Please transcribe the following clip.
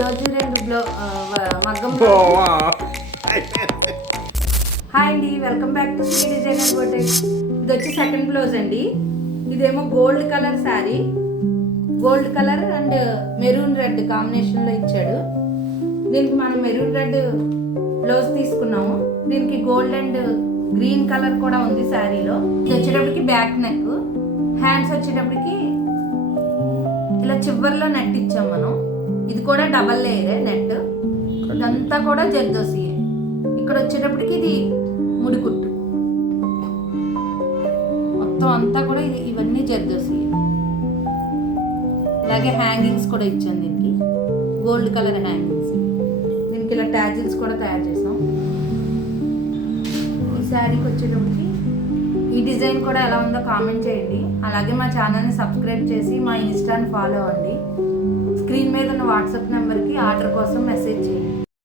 రోజు రెండు మగ్గం. హాయ్ అండి, welcome back to Sri designer boutique. ఇది వచ్చి సెకండ్ బ్లౌజ్ అండి. ఇదేమో gold colour sari, gold colour and maroon red కాంబినేషన్లో ఇచ్చాడు. దీనికి మనం మెరూన్ రెడ్ బ్లౌజ్ తీసుకున్నాము. దీనికి గోల్డ్ అండ్ గ్రీన్ కలర్ కూడా ఉంది శారీలో. ఇది వచ్చేటప్పటికి బ్యాక్ నెక్, హ్యాండ్స్ వచ్చేటప్పటికి ఇలా చివర్లో నెట్ ఇచ్చాం మనం. ఇది కూడా డబల్ లేయరే నెట్. ఇదంతా కూడా జర్దోసి. ఇక్కడ వచ్చేటప్పటికి ఇది ముడికుట్టు, మొత్తం అంతా కూడా ఇవన్నీ జర్దోసి. అలాగే హ్యాంగింగ్స్ కూడా ఇచ్చాం దీనికి, గోల్డ్ కలర్ హ్యాంగింగ్స్. దీనికి ఇలా ట్యాజిల్స్ కూడా తయారు చేసాం. ఈ శారీకి వచ్చేటప్పటికి ఈ డిజైన్ కూడా ఎలా ఉందో కామెంట్ చేయండి. అలాగే మా ఛానల్ని సబ్స్క్రైబ్ చేసి మా ఇన్స్టాని ఫాలో అవ్వండి. స్క్రీన్ మీద ఉన్న వాట్సాప్ నెంబర్కి ఆర్డర్